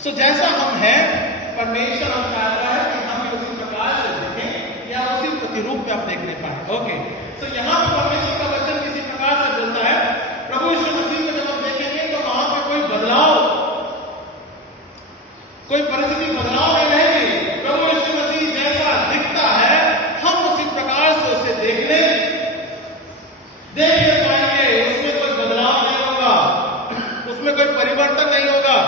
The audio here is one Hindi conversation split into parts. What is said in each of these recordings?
सो जैसा हम हैं, परमेश्वर हम चाहता है कि हम उसी प्रकार से देखें या उसी प्रतिरूप में आप देखने पाए। ओके, सो यहाँ पर परमेश्वर का वचन किसी प्रकार से बोलता है, प्रभु यीशु मसीह को जब हम देखेंगे तो वहां पे कोई बदलाव, कोई परिस्थिति बदलाव नहीं रहेगी। प्रभु यीशु मसीह जैसा दिखता है हम उसी प्रकार से उसे देख पाएंगे। उसमें कोई बदलाव नहीं होगा, उसमें कोई परिवर्तन नहीं होगा,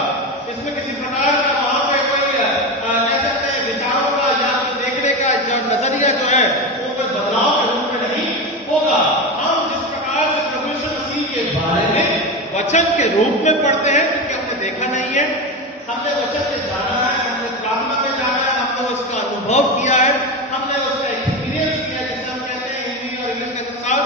इसमें किसी प्रकार का वहां पे कोई कह सकते हैं विचारों का या तो देखने का जो नजरिया जो है वो कोई बदलाव के रूप में नहीं होगा। हम जिस प्रकार से प्रभु यीशु मसीह के बारे में वचन के रूप में पढ़ते हैं, क्योंकि हमने देखा नहीं है, हमने वचन में जाना है, हमने प्रार्थना में जाना है, हमने उसका अनुभव किया है, हमने उसका एक्सपीरियंस किया, जिसे हम कहते हैं हिंदी और इंग्लिश के अनुसार।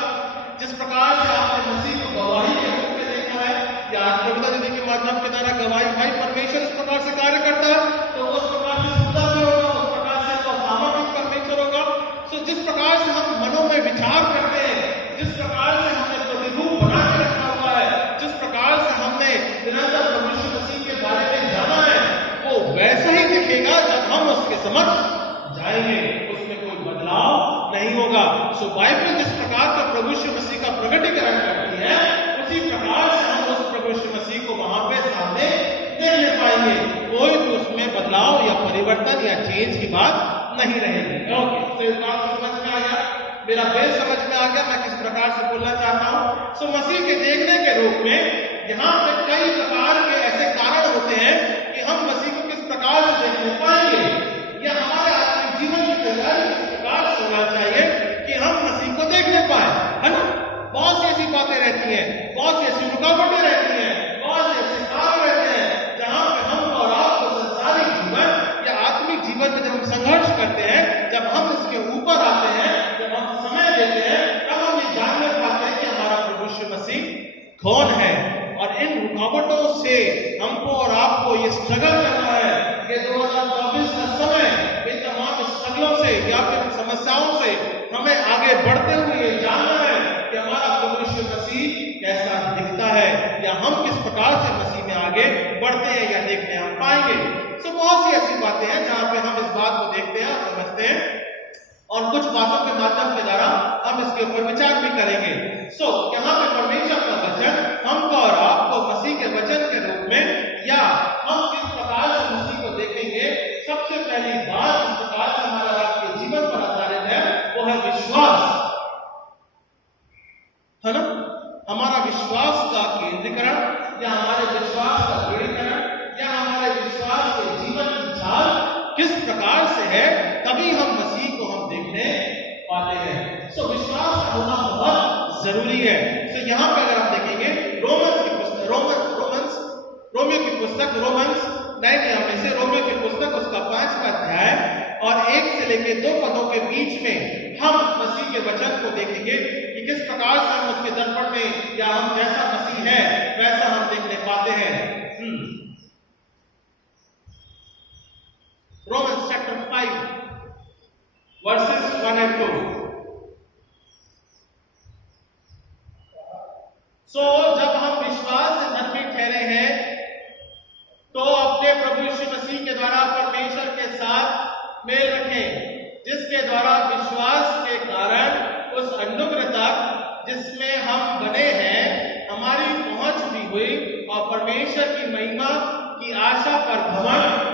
जिस प्रकार से आपने मसीह को गवाही के रूप में देखा है या प्रभुता दीदी के माध्यम के द्वारा गवाही, भाई परमेश्वर इस प्रकार से कार्य करता है तो उस प्रकार से सुंदर भी होगा, उस प्रकार से तो सामर्थ्य परमेश्वर होगा। सो जिस प्रकार से हम मनों में विचार करते हैं, जिस प्रकार से हमने प्रतिरूप बना के रखा हुआ है, जिस प्रकार से हमने निरंतर प्रभु यीशु मसीह के बारे में जाना है, वो वैसा ही दिखेगा जब हम उसके समक्ष जाएंगे, उसमें कोई बदलाव नहीं होगा। सो बाइबल जिस प्रकार का प्रभु यीशु मसीह का प्रकटीकरण करती है, उसी प्रकार से हम उस प्रभु यीशु मसीह को वहां पे सामने देखने पाएंगे। कोई भी उसमें बदलाव या परिवर्तन या चेंज की बात नहीं रहेगी। ओके, तो इस बात को समझ में आ गया, मेरा बेस समझ में आ गया, मैं किस प्रकार से बोलना चाहता हूं। सो मसीह के देखने के रूप में यहाँ पे कई प्रकार के ऐसे कारण होते हैं कि हम मसीह को किस प्रकार से देखने पाएंगे, या हमारे आत्मिक जीवन की तैयारी किस प्रकार से होना चाहिए कि हम मसीह को देखने पाए, है ना। बहुत सी ऐसी बातें रहती हैं, बहुत सी ऐसी रुकावटें रहती हैं, बहुत से ऐसे कारण रहते हैं जहां पे हम और आपको संसारिक जीवन या आत्मिक जीवन में जब हम संघर्ष करते हैं, जब हम इसके ऊपर आते हैं, जब हम समय देते हैं, तब हम ये जानने पाते हैं कि हमारा प्रभु यीशु मसीह कौन है। और इन रुकावटों से हमको और आपको ये स्ट्रगल करना है। ये 2024 का समय इन तमाम स्ट्रगलों से या फिर समस्याओं से हमें आगे बढ़ते हुए ये जानना है कि हमारा प्रभु यीशु मसीह कैसा दिखता है, या हम किस प्रकार से मसीह में आगे बढ़ते हैं या देखने हम पाएंगे। सो बहुत सी ऐसी बातें हैं जहां पे हम इस बात को देखते हैं, समझते हैं, और कुछ बातों के माध्यम के द्वारा हम इसके ऊपर विचार भी करेंगे। सो यहाँ पे परमेश्वर का वचन हमको और आपको मसीह के वचन के रूप में, या हम किस प्रकार से मसीह को देखेंगे, सबसे पहली बात जिस प्रकार से हमारा आपके जीवन पर आधारित है वो है विश्वास, है ना। हमारा विश्वास का केंद्रीकरण या हमारे विश्वास का दृढ़ीकरण या हमारे विश्वास के जीवन की चाल किस प्रकार से है, तभी हम मसीह को हम देखने पाते हैं। सो विश्वास का होना बहुत जरूरी है। सो यहाँ पे अगर आप देखेंगे रोमियो की पुस्तक रोमन्स 9 में से रोमियो की पुस्तक उसका 5वां अध्याय और 1 से लेकर 2 पदों के बीच में हम मसीह के वचन को देखेंगे कि किस प्रकार से हम उसके दर्पण में या हम जैसा मसीह है वैसा हम देखने पाते हैं। Romans chapter 5 versus 1 and 2। सो जब हम विश्वास से धर्मी ठहरे हैं तो अपने प्रभु यीशु मसीह के द्वारा परमेश्वर के साथ मेल रखें, जिसके द्वारा विश्वास के कारण उस अनुग्रह तक जिसमें हम बने हैं हमारी पहुंच भी हुई और परमेश्वर की महिमा की आशा पर घमंड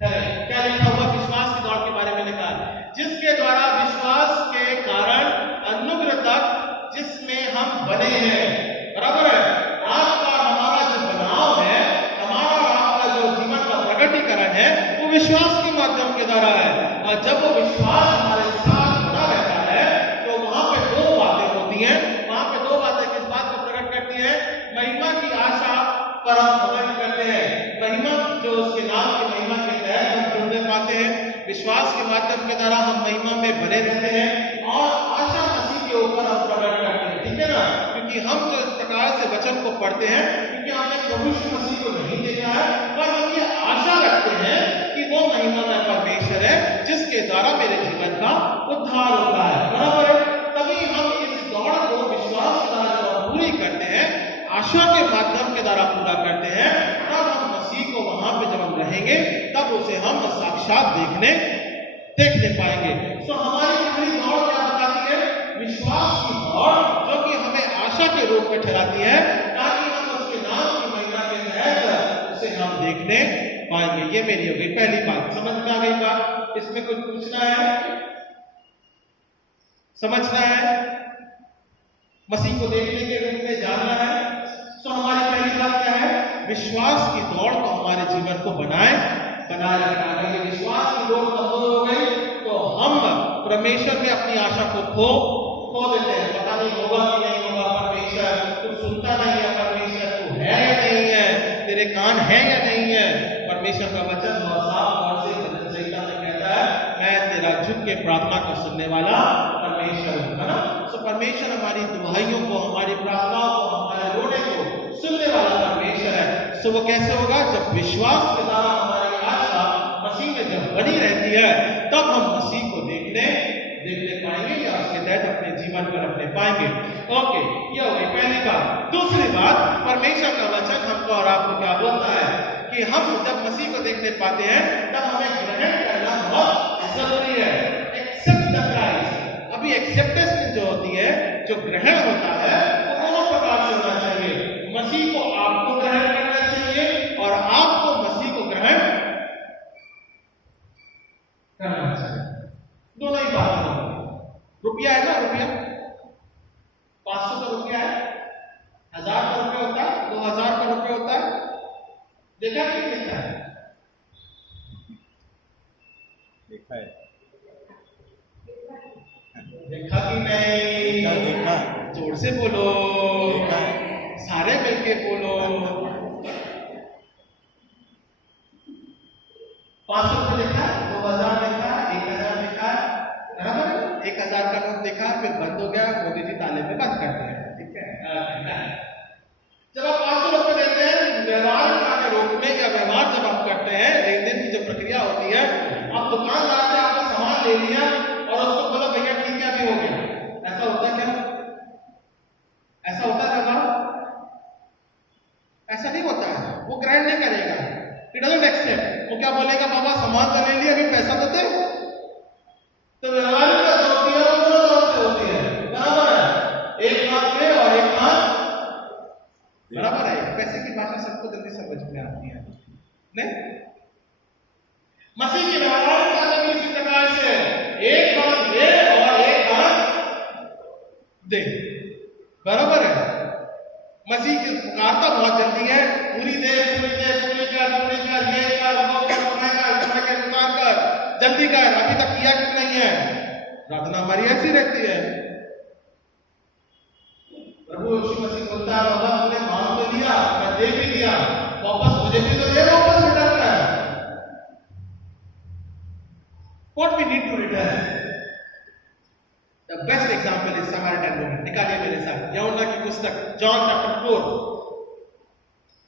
करें। क्या लिखा हुआ विश्वास की दौड़ के बारे में लिखा, जिसके द्वारा विश्वास के कारण अनुग्रह तक जिसमें हम बने हैं। बराबर है। आपका हमारा जो बनाव है, हमारा और आपका जो जीवन का प्रकटीकरण है वो विश्वास के माध्यम के द्वारा है। और जब वो विश्वास हमारे साथ बना रहता है तो वहां पे 2 बातें होती हैं। वहां पे 2 बातें किस बात को प्रकट करती है, महिमा की आशा पर हम घमंड करते हैं। महिमा जो उसके नाम की महिमा के तहत हम जुड़ने पाते हैं, विश्वास के माध्यम के द्वारा हम महिमा में बने रहते हैं और आशा मसीह के ऊपर हम प्रकट करते हैं। ठीक है ना, क्योंकि हम तो इस प्रकार से वचन को पढ़ते हैं क्योंकि हमने प्रभु यीशु मसीह को नहीं देखा है, पर हम ये आशा रखते हैं कि वो महिमा में परमेश्वर है जिसके द्वारा मेरे जीवन का उद्धार होता है। बराबर है। तभी हम इस दौड़ को विश्वास के द्वारा पूरी करते हैं, आशा के माध्यम के द्वारा पूरा करते हैं, तब हम मसीह को रहेंगे, तब उसे हम साक्षात देखने पाएंगे। सो हमारी पहली दौड़ क्या बताती है? विश्वास की दौड़, जो कि हमें आशा के रूप में ठहराती है, ताकि हम उसके नाम की महिमा के तहत उसे हम देखने पाएंगे। ये मेरी हो गई पहली बात। समझ में आ गई बात? इसमें कुछ पूछना है, समझना है, मसीह को देखने के रूप में जानना है? तो हमारी पहली बात क्या है? विश्वास की दौड़ को हमारे जीवन को बनाए रखना है। विश्वास की दौड़ कमजोर हो गई तो हम परमेश्वर में अपनी आशा को खो देते हैं। पता नहीं होगा कि नहीं होगा, परमेश्वर तू सुनता नहीं है, परमेश्वर तू है या नहीं है, तेरे कान है या नहीं है। परमेश्वर का वचन बहुत साफ तौर से भजन संहिता में कहता है, मैं तेरा झुक के प्रार्थना को सुनने वाला परमेश्वर हूं, है ना? सो परमेश्वर हमारी दुहाइयों को, हमारी प्रार्थनाओं को, हमारे रोने को सुनने वाला परमेश्वर है। सो वो कैसे होगा? जब विश्वास के द्वारा हमारी आशा मसीह में जब बनी रहती है, तब हम मसीह को देखने पाएंगे या उसके तहत अपने जीवन पर अपने पाएंगे। ओके, ये हो गई पहली बात। दूसरी बात, परमेश्वर का वचन हमको और आपको क्या बोलता है कि हम जब मसीह को देखने पाते हैं, तब हमें ग्रहण करना बहुत जरूरी है। Accept the Christ. अभी एक्सेप्टेंस जो होती है, जो ग्रहण होता है, वो दोनों प्रकार से होना चाहिए। मसीह को आपको ग्रहण करना चाहिए और आपको मसीह को ग्रहण करना चाहिए। दोनों ही बात है। रुपया है ना, रुपया 500 का रुपया है, 1000 का रुपया होता है, 2000 का रुपया होता है। देखा कि देखा है? देखा है। देखा कि नहीं? देखा। जोर से बोलो, देखा है। सारे मिलके बोलो। 500 का देखा, 2000 देखा, 1000 देखा, बराबर? 1000 का नोट देखा, फिर बंद हो गया, मोदी जी ताले में बंद करते हैं। ठीक है? जब आप 500 रुपए देते हैं, व्यवहार के रूप में या व्यवहार जब आप करते हैं, लेन देन की जो प्रक्रिया होती है, आप दुकानदार से आपका सामान ले लिया और उसको बोला भैया ठीक है अभी हो गया, ऐसा होता है क्या? ऐसा होता है व्यवहार? ऐसा नहीं होता है। वो ग्रहण नहीं करेगा, इट डजंट एक्सेप्ट। वो क्या बोलेगा, बाबा सामान तो ले लिया, अभी पैसा तो दे। तो व्यवहार क्या होती है? वो दोनों तरफ से होती है, बराबर है? एक हाथ में और एक हाथ, बराबर है? पैसे की भाषा सबको जल्दी समझ में आती है नहीं? मसीह की व्यवहार का भी इसी प्रकार से, एक हाथ दे और एक हाथ दे, बराबर है? मसीह की पुकारता बहुत जल्दी है, पूरी दे, पूरी दे, पूरी कर, ये कर, वो कर, समय के अनुसार कर, जल्दी कर। अभी तक किया कि नहीं है? प्रार्थना हमारी ऐसी रहती है। प्रभु यीशु मसीह बोलता है, बाबा तुमने मांग तो लिया, मैं दे भी दिया, वापस मुझे भी तो दे, वापस रिटर्न कर। What we need to return? The best example is Samaritan woman. निकालिए मेरे साथ यूहन्ना की पुस्तक, जॉन चैप्टर 4।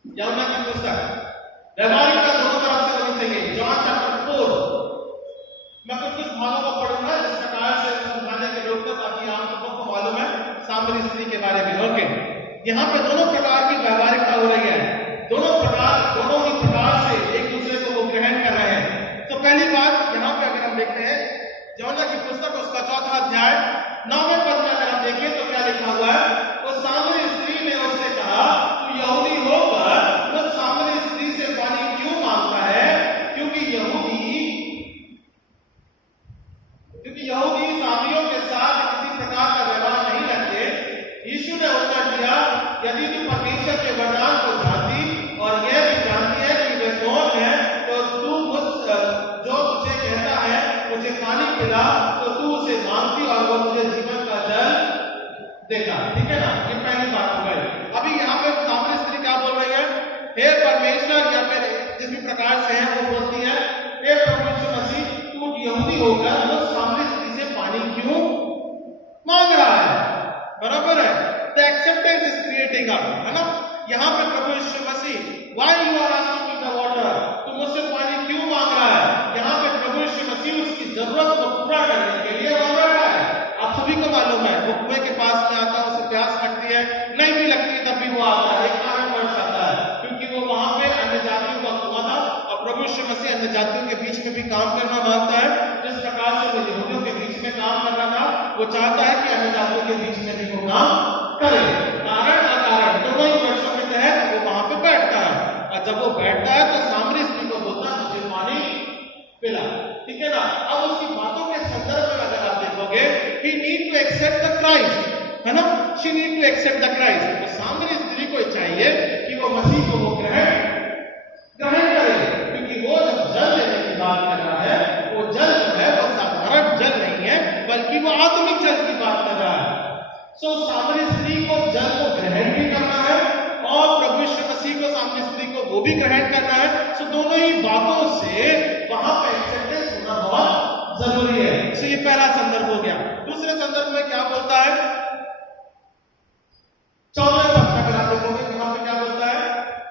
यूहन्ना की पुस्तक, व्यवहारिकता दोनों तरफ से होनी चाहिए। जॉन चैप्टर 4, मैं कुछ भागों को पढ़ूंगा जिस प्रकार से समझाने के लोग को, ताकि आप सबको मालूम है सामरी स्त्री के बारे में। ओके, यहाँ पे दोनों प्रकार की व्यवहारिकता हो रही है, दोनों ही प्रकार से एक दूसरे को वो ग्रहण कर रहे हैं। तो पहली बात यहाँ पे अगर हम देखते हैं, यूहन्ना की पुस्तक उसका 4वां अध्याय 9वें पद में अगर हम देखें तो क्या लिखा हुआ है? वो सामरी स्त्री ने उससे कहा, तू यहूदी होकर मुझ सामरी स्त्री से पानी क्यों मांगता है? क्योंकि यहूदी सामरियों के साथ किसी प्रकार का व्यवहार नहीं रखते। यीशु ने उत्तर दिया, यदि तू परमेश्वर के वरदान को जानती और यह भी जानती है कि वे कौन है, तो तू जो तुझे कहता है मुझे पानी पिला, तो तू उसे मांगती और वो तुझे जीवन का जल देगा। ठीक है ना? ये पहली बात हो गई। अभी यहाँ पे सामने स्त्री क्या बोल रही है? हे परमेश्वर, या फिर जिस भी प्रकार से है वो बोलती है, हे प्रभु यीशु मसीह, तू यहूदी होकर वो सामने स्त्री से पानी क्यों मांग रहा है? बराबर है? The acceptance is creating up, है ना? यहाँ पे प्रभु Yeshu Masih, why you are asking me the water, तू मुझसे पानी क्यों मांग रहा है? यहाँ पे प्रभु यीशु मसीह उसकी जरूरत को पूरा करने के लिए मांग रहा है। आप सभी को मालूम है, वो कुएं के पास में आता है, उसे प्यास लगती है, नहीं भी लगती तब भी वो आता है, एक कारणवश आता है, क्योंकि वो वहां पे अन्य जातियों का कुआं था और प्रभु यीशु यीशु मसीह अन्य जातियों के बीच में भी काम करना मांगता है। जिस प्रकार से वो यहूदियों के बीच में काम कर रहा था, वो चाहता है कि अन्य जातियों के बीच में भी वो काम करे। कारण अकारण दोनों ही वर्षों के तहत वो वहां पे बैठता है, और जब वो बैठता है तो सामरी स्त्री को बोलता है मुझे पानी पिला, ठीक है ना। अब उसकी बातों के संदर्भ में अगर आप देखोगे, he need to accept the Christ, है ना, she need to accept the Christ. तो सामरी स्त्री को चाहिए कि वो मसीह को वो ग्रहण करे, क्योंकि वो जब जल लेने की बात कर रहा है, वो जल जो है वो साधारण जल नहीं है, बल्कि वो आत्मिक जल की बात कर रहा है। सो सामरी स्त्री को जल को ग्रहण भी करना है, और प्रभु यीशु मसीह को सामरी स्त्री को वो भी ग्रहण करना है। सो दोनों ही बातों से वहां पे एक्सेप्टेंस होना बहुत जरूरी है। सो ये पहला संदर्भ हो गया। दूसरे संदर्भ में क्या बोलता है, 14वें पद में अगर आप देखोगे, वहां पे क्या बोलता है,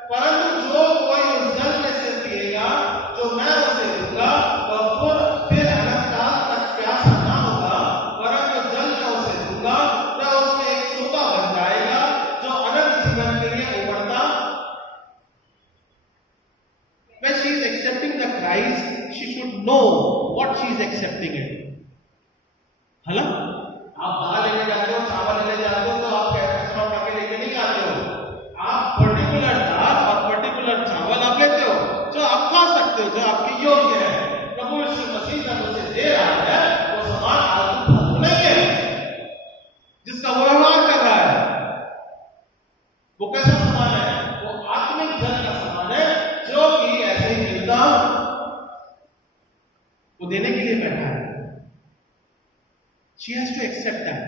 परंतु जो कोई उस जल में से पिएगा जो मैं उसे दूंगा, वह फिर अनंत काल तक प्यासा ना होगा, परंतु जल मैं उसे दूंगा वह उसमें एक सोता बन जाएगा जो अनंत जीवन के लिए उबलता। When she is accepting the Christ, she should know what she is accepting it. है ना, आप दाल लेने जाते हो, चावल लेने जाते हो, तो आप कैसे करके लेके नहीं आते हो, आप पर्टिकुलर दाल और पर्टिकुलर चावल आप लेते हो जो आप खा सकते हो, जो आपके योग्य है। प्रभु यीशु मसीह जब उसे दे रहा है, वो समान आलतू फालतू नहीं है जिसका वो व्यवहार कर रहा है। वो कैसा समान है, वो आत्मिक जल का समान है, जो कि ऐसे ही मिलता वो देने के लिए बैठा है। She has to accept that.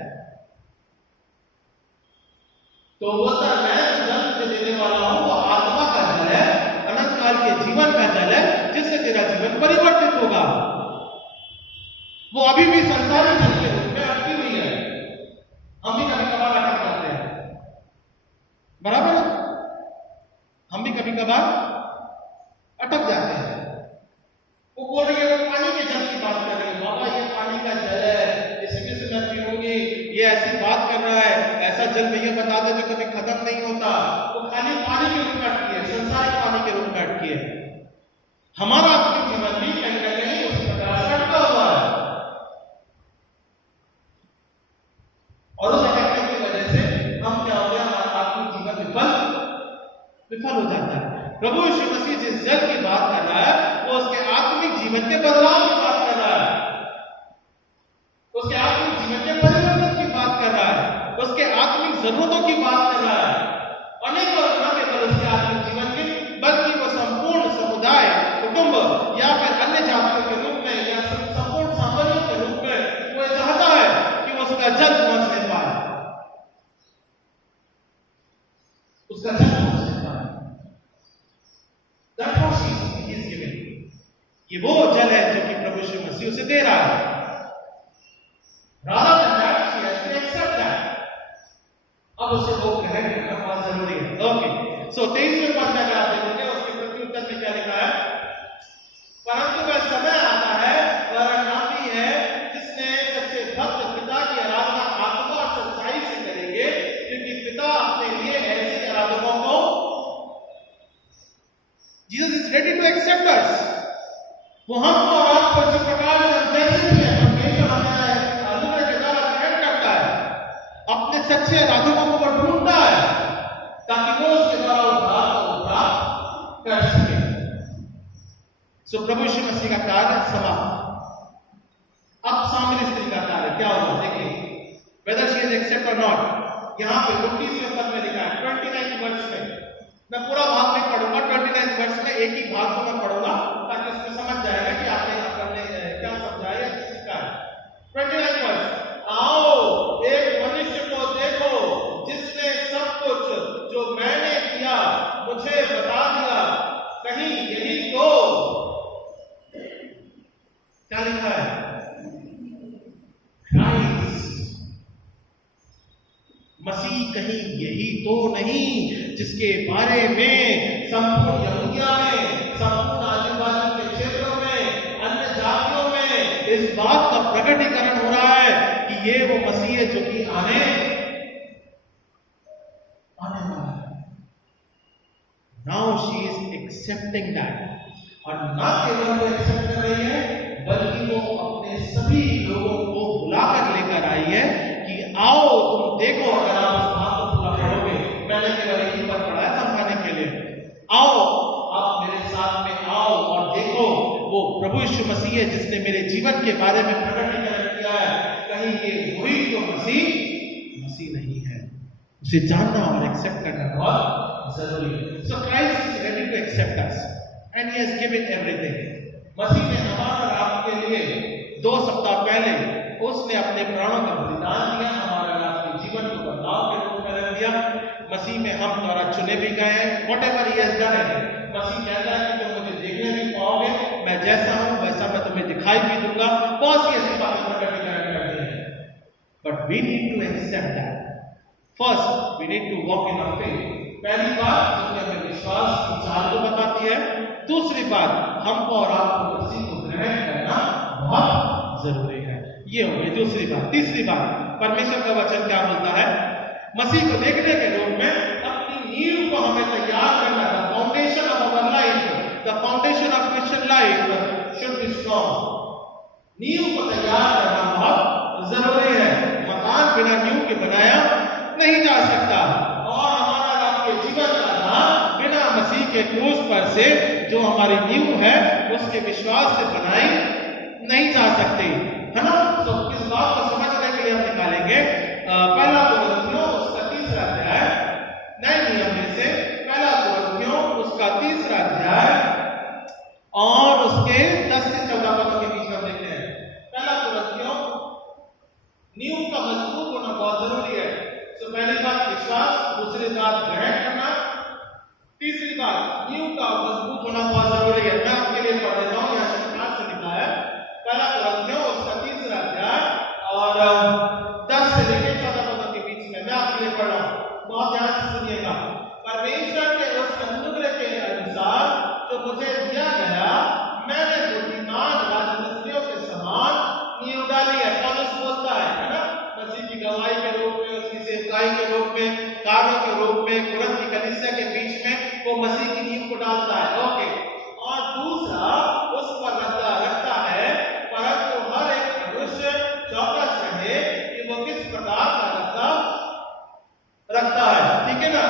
तो बोलता है मैं जल तुझे देने वाला हूं, वो आत्मा का जल है, अनंत काल के जीवन का जल है, जिससे तेरा जीवन परिवर्तित होगा। वो अभी भी संसारी जल के रूप में अटकी हुई है। हम भी कभी कभार अटक जाते हैं, बराबर है, हम भी कभी कभार अटक जाते हैं। वो बोल रही है, वो पानी के जल की बात कर रही है, बाबा ये पानी का जल है, इसमें से मैं पीऊंगी, ये ऐसी बात कर रहा है, ऐसा जल भैया बता दे जो कभी खत्म नहीं होता। वो खाली पानी के रूप में अटकी है, संसारिक पानी के रूप में अटकी है। हमारा आत्मिक जीवन भी कहीं ना कहीं उस प्रकार से अटका हुआ है, और उस अटकने की वजह से हम क्या हो गया, हमारा आत्मिक जीवन विफल हो जाता है। प्रभु यीशु मसीह जिस जल की बात कर रहा है, वो उसके आत्मिक जीवन के बदलाव की बात कर रहा है, उसके आत्मिक जीवन के परिवर्तन की बात कर रहा है, उसके आत्मिक जरूरतों की बात कर रहा है। अनेकों न केवल उसके आत्मिक जीवन की, बल्कि वो संपूर्ण समुदाय, कुटुंब या फिर अन्य जातियों के रूप में या संपूर्ण सामाजिक के रूप में वो चाहता है कि वो उसका जल पहुंचने पाए, उसका जल पहुंचने पाए। That's what he is giving. ये वो जल है जो कि प्रभु यीशु मसीह उसे दे रहा है। Rather than that, she has to accept that. अब उसे वो ग्रहण करना बहुत जरूरी है। ओके, सो 23वें पद में अगर आप देखोगे, उसके प्रत्युत्तर में क्या लिखा है, परंतु वह समय आता है और आती है जिसने सच्चे भक्त पिता की आराधना आत्मा और सच्चाई से करेंगे, क्योंकि पिता अपने लिए ऐसे आराधकों को, Jesus is ready to accept us. वो हमको और आपको इसी प्रकार से हम जैसे भी हैं, परमेश्वर हमें आराधना के द्वारा ग्रहण करता है, अपने सच्चे आराधकों को ढूंढता है, ताकि वो उसके द्वारा उद्धार को प्राप्त कर सके। सो प्रभु यीशु मसीह का कार्य समाप्त। अब सामरी स्त्री का कार्य क्या होगा, देखिए, whether she is accept or not, यहाँ पे 29वें पद में लिखा है, 29 वर्ष में। मैं पूरा भाग नहीं पढ़ूंगा, 29 वर्ष में एक ही भाग को मैं पढ़ूंगा, ताकि उसमें समझ जाएगा कि आपने क्या समझाया या सीखा है। 29 वर्ष, आओ एक मनुष्य को देखो जिसने सब कुछ जो मैंने किया मुझे बता दिया, कहीं यही तो क्या लिखा है, मसीह कहीं यही तो नहीं जिसके बारे में संपूर्ण यहूदिया में, संपूर्ण आजू-बाजू के क्षेत्रों में, अन्य जातियों में इस बात का प्रकटीकरण हो रहा है कि ये वो मसीह है जो कि आने वाला है। Now she is accepting that. और ना केवल वो एक्सेप्ट कर रही है, बल्कि वो अपने सभी लोगों को बुलाकर लेकर आई है कि आओ तुम देखो, अगर आप उस बात को पूरा करोगे, मैंने केवल एक ही बात पढ़ा है समझाने के लिए, आओ आप मेरे साथ में आओ और देखो वो प्रभु यीशु मसीह है जिसने मेरे जीवन के बारे में प्रकटीकरण किया है। कहीं ये वही तो मसीह नहीं है? उसे जानना और एक्सेप्ट करना बहुत जरूरी है। So Christ is ready to accept us and he has given everything. Masih ने हमारा और आपके लिए 2 सप्ताह पहले उसने अपने प्राणों का बलिदान दिया, हमारा और आपके जीवन को बदलाव के रूप में रख दिया। मसीह में हम द्वारा चुने भी गए हैं। व्हाटएवर ही हैज डन है, मसीह कहता है कि तुम मुझे देखने नहीं पाओगे, मैं जैसा हूं वैसा मैं तुम्हें दिखाई भी दूंगा। बहुत सी ऐसी बातें प्रकटीकरण करती है, but we need to accept that. First we need to walk in our faith. पहली बात जो कि हमें विश्वास की चाल को बताती है। दूसरी बात, हमको और आपको मसीह को ग्रहण करना बहुत जरूरी है। ये हो गई दूसरी बात। तीसरी बात, परमेश्वर का वचन क्या बोलता है? मसीह को देखने के रूप में अपनी नींव को हमें तैयार करना है। The foundation of our life, the foundation of Christian life should be strong. नींव को तैयार करना बहुत जरूरी है। मकान बिना नींव के बनाया नहीं जा सकता, और हमारा आपके जीवन का आधार बिना मसीह के क्रूस पर से जो हमारी नींव है उसके विश्वास से बनाई नहीं जा सकती, है ना? तो इस बात को समझने के लिए हम निकालेंगे पहला कोरिन्थियों उसका 3रा अध्याय, नए नियम में से पहला कोरिन्थियों उसका 3रा अध्याय और उसके 10 से 14 पदों के बीच में देखते हैं। पहला कोरिन्थियों, नींव का मजबूत होना बहुत जरूरी है। तो पहली बात विश्वास, दूसरी बात ग्रहण करना, तीसरी बात नींव का मजबूत होना बहुत जरूरी है। मैं आपके लिए पढ़ देता हूं, यहां से लिखा है पहला कोरिन्थियों उसका 3रा अध्याय और 10 से लेकर 14 पदों के बीच में मैं आपके लिए पढ़ रहा हूं, बहुत ध्यान से सुनिएगा। परमेश्वर के उस अनुग्रह के अनुसार जो मुझे दिया गया, मैंने बुद्धिमान राजमिस्त्रियों के समान नींव डाली है। पौलुस बोलता है ना, मसीह की गवाही के रूप में, उसकी सेवकाई के रूप में, कार्यों के रूप में कुरिन्थ की कलीसिया के बीच में वो मसीह की नींव को डालता है। ओके, और दूसरा उस पर रखता है, परंतु हर एक मनुष्य चौकस रहे कि वो किस प्रकार का रखता है। ठीक है ना?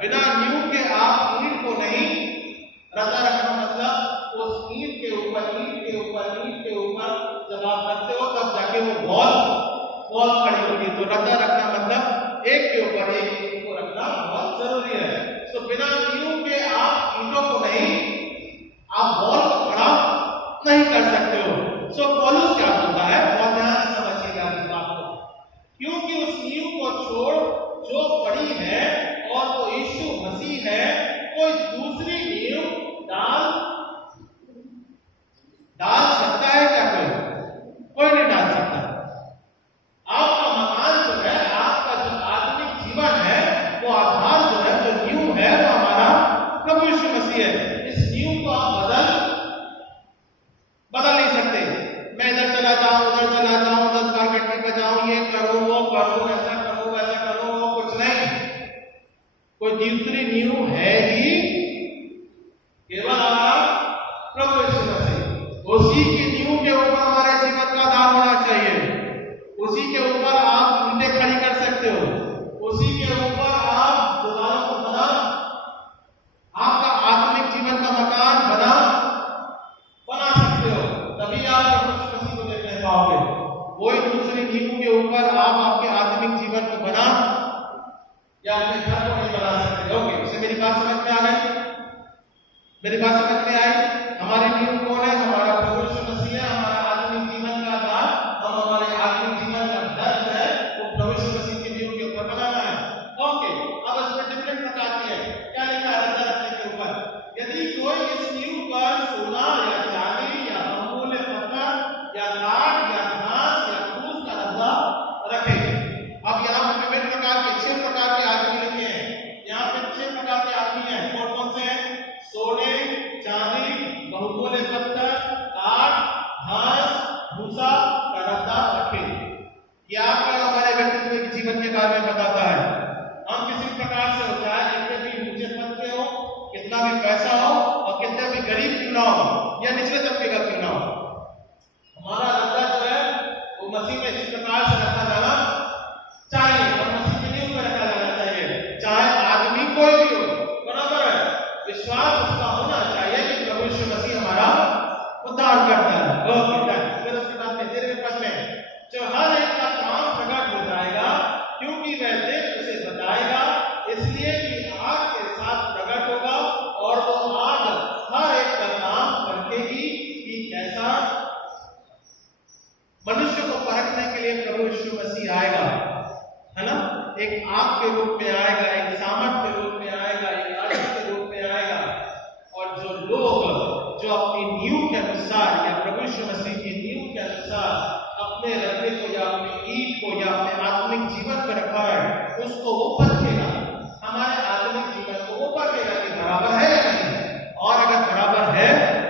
बिना नींव के आप ईंट को नहीं रखा रखना, मतलब उस ईंट के ऊपर जब आप रखते हो तब जाके वो वॉल खड़ी होगी। तो रखना मतलब एक के ऊपर एक ईंट को रखना बहुत जरूरी है। तो बिना नींव के आप ईंटों को नहीं, आप वॉल को खड़ा नहीं कर सकते हो। सो पौलुस क्या बोलता है, बहुत ध्यान से समझिएगा इस बात को, क्योंकि उस नींव को छोड़ जो पड़ी है और वो यीशु मसीह है, कोई दूसरी नींव डाल सकता है क्या? कोई नहीं डाल सकता। आपका मकान जो है, आपका जो आत्मिक जीवन है, वो आधार जो है, जो नींव है, वो हमारा प्रभु यीशु मसीह है। इस नींव को आप बदल नहीं सकते। मैं इधर चला जाऊं, उधर चला जाऊं, 10 बार घंटे पे जाऊं, ये करूं, वो करूं, ऐसा करूं, वैसा करूं, वो कुछ नहीं। कोई दूसरी नींव है ही केवल हमारा प्रभु यीशु मसीह। उसी की नींव के ऊपर हमारे जीवन का आधार होना चाहिए। उसी के ऊपर आप ईंटें खड़ी कर सकते हो, उसी के ऊपर आप दीवारों को बना, आपका आत्मिक जीवन का मकान बना सकते हो। तभी आप प्रभु यीशु मसीह को देखने पाओगे। कोई दूसरी नींव के ऊपर आप आपके आत्मिक जीवन को बना या अपने घर को नहीं बना सकते। ओके, इससे मेरी बात समझ में आ गई? मेरी बात समझ में आई? हमारी नींव कौन है? हमारा प्रभु यीशु मसीह है। हमारा आत्मिक जीवन का आधार, हम हमारे आत्मिक जीवन का दर्द है, वो प्रभु यीशु मसीह की नींव के ऊपर बनाना है। ओके, अब इसमें डिफरेंट प्रकार की है। क्या लिखा है रद्दा रखने के ऊपर? यदि कोई इस नींव पर सोना या चांदी या अमूल्य पत्थर या काठ या घास या फूस का रद्दा रखे। अब यहाँ पे विभिन्न प्रकार के 6 प्रकार के आदमी लिखे हैं। यहाँ पे 6 प्रकार के आदमी हैं। कौन कौन से हैं? सोने, चांदी, बहुमूल्य पत्थर, काठ, घास, भूसा का रद्दा रखे। ये आपके हमारे व्यक्तित्व के जीवन के बारे में बताता है। हम किसी प्रकार से होता है, जितने भी ऊंचे पद पे हो, कितना भी पैसा हो और कितने भी गरीब क्यों ना हो या निचले तबके का क्यों ना हो, हमारा धंधा जो है वो मसीह में इस प्रकार से रखा जाना चाहिए और मसीह के नींव में रखा जाना चाहिए, चाहे आदमी कोई भी हो, बराबर है। विश्वास उसका होना चाहिए कि प्रभु यीशु मसीह हमारा उद्धार करता है। Okay done. फिर उसके बाद में 13वें पद में जो हर एक का काम प्रकट हो जाएगा क्योंकि वह देव उसे बताएगा, इसलिए कि आग के साथ प्रकट होगा और वो आग हर एक का काम परखेगी कि कैसा। मनुष्य को परखने के लिए प्रभु यीशु मसीह आएगा, है ना, एक आग के रूप में आएगा, एक सामर्थ के रूप में आएगा, एक आग के रूप में आएगा। और जो लोग जो अपनी नींव के अनुसार या प्रभु यीशु मसीह की नींव के अनुसार अपने हृदय को या अपनी ईट को या अपने आत्मिक जीवन पर रखा है, उसको वो परखेगा, हमारे आत्मिक जीवन को वो परखेगा कि बराबर है या नहीं, और अगर बराबर है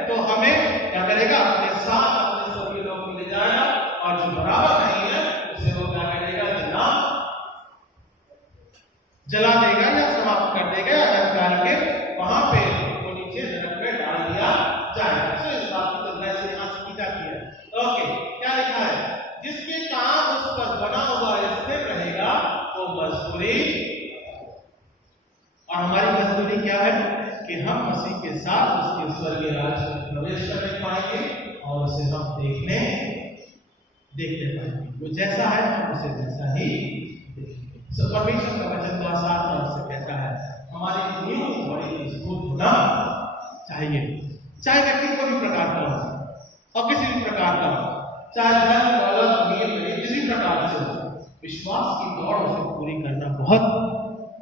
तो हमें क्या करेगा, अपने साथ अपने स्वर्गीय लोक में ले जाएगा, और जो बराबर नहीं है उसे वो क्या करेगा, जला देगा या समाप्त कर देगा या डाल के वहां पे वो नीचे नरक में डाल दिया जाएगा। तो इस बात की तर्ज से यहां से की जाती है। ओके, क्या लिखा है, जिसके काम उस पर बना हुआ स्थिर रहेगा वो मजदूरी, और हमारी मजदूरी क्या है कि हम मसीह के साथ उसके स्वर्गीय राज्य में प्रवेश करने पाएंगे और उसे हम देखते पाएंगे, वो जैसा है हम उसे वैसा ही देखेंगे। परमेश्वर का वचन तो आसान तौर से कहता है हमारी नींव बड़ी मजबूत होना चाहिए, चाहे व्यक्ति कोई भी प्रकार का हो और किसी भी प्रकार का हो, चाहे धर्म दौलत अमीर किसी प्रकार से हो, विश्वास की दौड़ उसे पूरी करना बहुत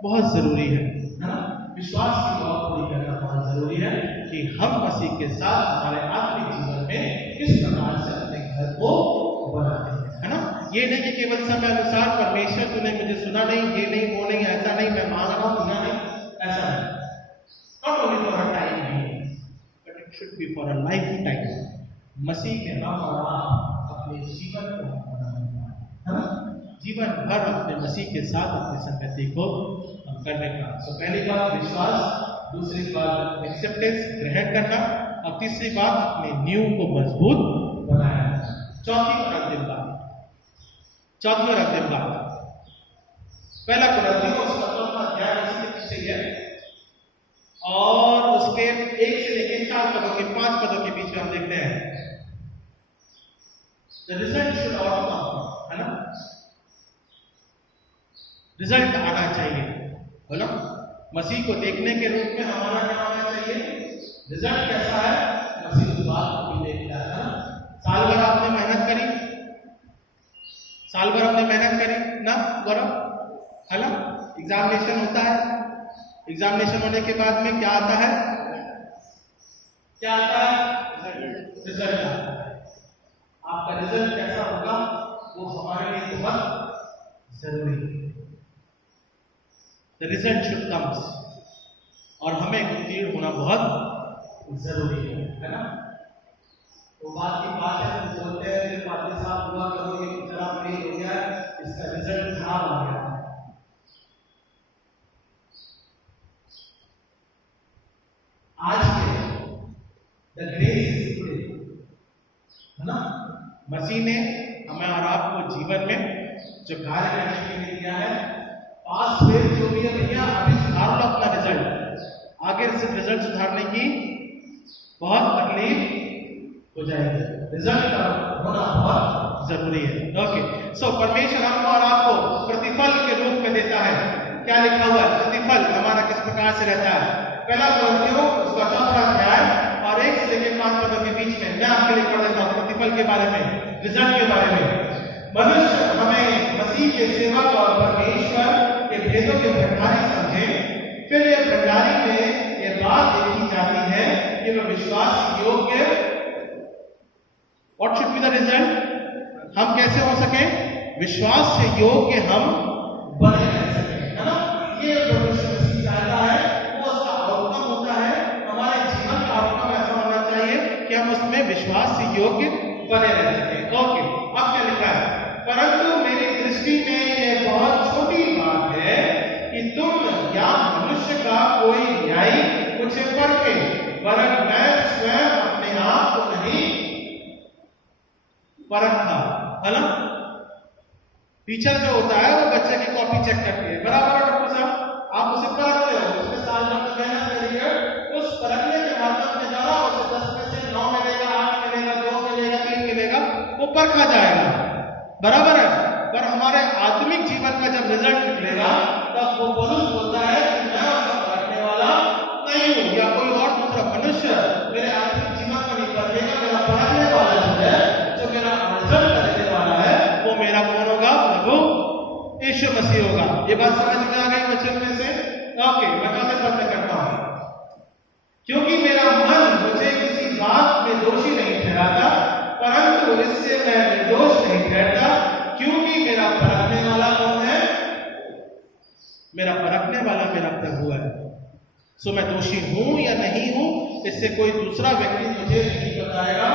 बहुत जरूरी है ना। विश्वास की दौड़ पूरी करना बहुत जरूरी है कि हम मसीह के साथ हमारे आत्मिक जीवन में किस प्रकार से अपने घर को बनाते हैं, है ना। ये नहीं कि केवल समय अनुसार परमेश्वर तूने मुझे सुना नहीं, ये नहीं, वो नहीं, ऐसा नहीं, मैं मांग रहा हूं, नहीं, ऐसा नहीं। Not only for a time but it should be for a lifetime. Masih के नाम और आप अपने जीवन को बनाना है ना, जीवन भर अपने मसीह के साथ अपनी संगति को करने का। तो पहली बात विश्वास, दूसरी बात एक्सेप्टेंस, ग्रहण करना, और तीसरी बात अपने नींव को मजबूत बनाना। चौथी और अंतिम बात, पहला कुरिन्थियों उसका चौथा अध्याय उसी के पीछे है, और उसके 1 से लेकर 4 पदों के 5 पदों के बीच में हम देखते हैं the result should also come, है ना, रिजल्ट आना चाहिए, बोलो। मसीह को देखने के रूप में हमारा क्या होना चाहिए, रिजल्ट कैसा है, मसीह उस बात को भी देखता है ना। साल भर आपने मेहनत करी, साल भर आपने मेहनत करी ना गौरव, है ना, एग्जामिनेशन होता है, एग्जामिनेशन होने के बाद में क्या आता है, क्या आता है, रिजल्ट आता है। आपका रिजल्ट कैसा होगा वो हमारे लिए बहुत जरूरी है। द रिजल्ट शुड कम्स, और हमें उत्तीर्ण होना बहुत जरूरी है ना। वो बात की बात है, हम बोलते हैं फिर पादरी साहब हुआ करो, ये जरा फेल हो गया, इसका रिजल्ट खराब हो गया। आज के द ग्रेस इज टुडे, है ना, मसीह ने हमें और आपको जीवन में जो कार्य करने के लिए दिया है, पास फेल जो भी है भैया, अभी सुधार लो अपना रिजल्ट, आगे से रिजल्ट सुधारने की बहुत तकलीफ हो जाएगी, रिजल्ट का होना बहुत जरूरी है। ओके, सो परमेश्वर हमको और आपको प्रतिफल के रूप में देता है। क्या लिखा हुआ है, प्रतिफल हमारा किस प्रकार से रहता है। पहला कुरिन्थियों उसका 4वां अध्याय और 1 से लेकर 5 पदों के बीच में मैं आपके लिए पढ़ देता हूं प्रतिफल के बारे में, रिजल्ट के बारे में। मनुष्य हमें मसीह के सेवक और परमेश्वर के भेदों के भंडारी समझे, फिर ये भंडारी में ये बात देखी जाती है कि वह विश्वास योग्य, what should be the result, हम कैसे हो सके, विश्वास से योग्य हम बने रह सके, है ना। ये परमेश्वर मसीह चाहता है, वो उसका आउटकम होता है, हमारे जीवन का आउटकम ऐसा होना चाहिए कि हम उसमें विश्वास से योग्य बने रह सके। ओके, अब क्या लिखा है, परंतु मेरी दृष्टि में यह बहुत छोटी बात है कि तुम या मनुष्य का कोई न्यायी मुझे परखे वरन मैं स्वयं अपने आप को नहीं परखता। है ना? टीचर जो होता है वो बच्चे की कॉपी चेक करती है, बराबर है डॉक्टर साहब? आप उसे परखते हो, उसके साथ जब मेहनत करेंगे उस परखने के माध्यम से जाना उसे 10 में से 9 मिलेगा, 8 मिलेगा, 2 मिलेगा, 3 मिलेगा, वो परखा जाएगा। बराबर है? पर हमारे आत्मिक जीवन का जब रिजल्ट निकलेगा तब वो पौलुस बोलता है कि मैं उसका परखने वाला नहीं हूं, या कोई और दूसरा मनुष्य मेरे आत्मिक जीवन को नहीं परखेगा। मेरा परखने वाला जो है, जो मेरा रिजल्ट देने वाला है, वो मेरा कौन होगा? प्रभु यीशु मसीह होगा। ये बात समझ में आ गई वचन में से? ओके, मैं आगे पढ़ते करता हूं। क्योंकि मेरा मन मुझे किसी बात में दोषी नहीं ठहराता, परंतु इससे मैं निर्दोष नहीं ठहरता, क्योंकि मेरा परखने वाला कौन है? मेरा परखने वाला मेरा प्रभु है। सो मैं दोषी हूं या नहीं हूं, इससे कोई दूसरा व्यक्ति मुझे नहीं बताएगा।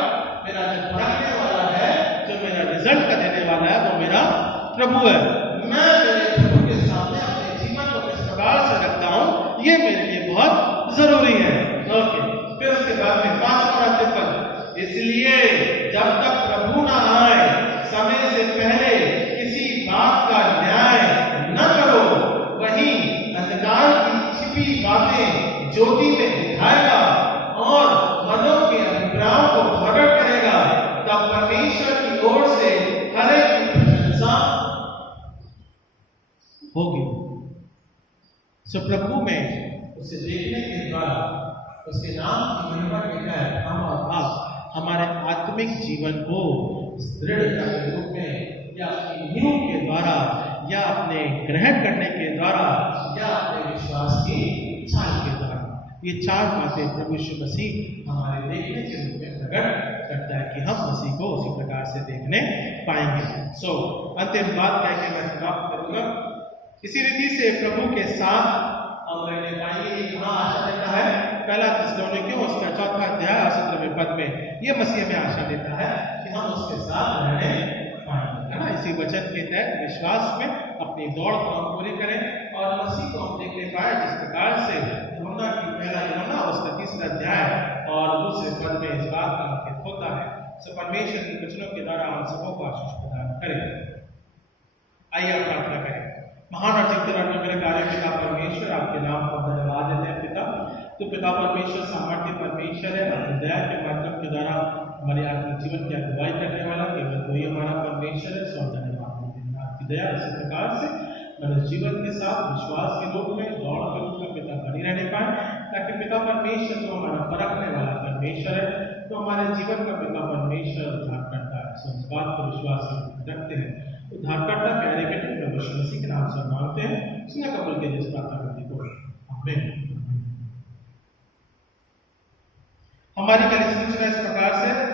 मेरा जो परखने वाला है, जो मेरा रिजल्ट का देने वाला है, वो मेरा प्रभु है। मैं मेरे प्रभु के सामने अपने जीवन को किस प्रकार से रखता हूं, ये मेरे लिए बहुत जरूरी है। ओके, फिर उसके बाद में 5वां अंतिम पद, इसलिए जब तक प्रभु ना आए समय से पहले किसी बात का न्याय न करो, वही अंधकार की छिपी बातें ज्योति में दिखाएगा और मनों के अभिप्रायों को प्रकट करेगा। तब परमेश्वर की ओर से हर एक की प्रशंसा होगी। सो प्रभु में उसे देखने के द्वारा उसके नाम की महिमा के तहत हम और आप हमारे आत्मिक जीवन को दृढ़ता के रूप में, या अपनी नींव के द्वारा, या अपने ग्रहण करने के द्वारा, या अपने विश्वास की चाल के द्वारा, ये 4 बातें प्रभु यीशु मसीह हमारे देखने के रूप में प्रकट करता है कि हम मसीह को उसी प्रकार से देखने पाएंगे। सो अंतिम बात कह के मैं समाप्त करूंगा। इसी रीति से प्रभु के साथ हम रहने पाएंगे। कहाँ आशा देता है? पहला थिस्सलुनीकियों उसका 4वां अध्याय 17वें पद में ये मसीह में आशा देता है कि हम उसके साथ रहने पाएंगे। है ना? इसी वचन के तहत विश्वास में अपनी दौड़ को हम पूरी करें और मसीह को हम देखने पाए, जिस प्रकार से यूहन्ना की पहला यूहन्ना उसका 3वां अध्याय और 2 पद में इस बात का अंकित होता है। सो परमेश्वर के वचनों के द्वारा हम सबों को आशीष प्रदान करें। आइए प्रार्थना करें। महान और जितना मेरे कार्य पिता परमेश्वर, आपके नाम को धन्यवाद देते हैं पिता। तो पिता परमेश्वर सामर्थ्य परमेश्वर है, अपनी दया के माध्यम के द्वारा हमारे आत्मिक जीवन की अगुवाई करने वाला केवल कोई हमारा परमेश्वर है। सौ धन्यवाद देते हैं आपकी दया इसी प्रकार से मनुष्य जीवन के साथ विश्वास के रूप में, दौड़ के रूप में पिता बनी रहने पाए, ताकि पिता परमेश्वर जो हमारा परखने वाला परमेश्वर है, तो हमारे जीवन का पिता परमेश्वर उद्धार करता है। सो इस बात को विश्वास रखते हैं। उद्धारकर्ता प्यारे बेटे प्रभु यीशु मसीह के नाम से मांगते हैं, उसने कबूल किया जिस प्रार्थना करने को। आमीन। हमारी कलीसिया इस प्रकार से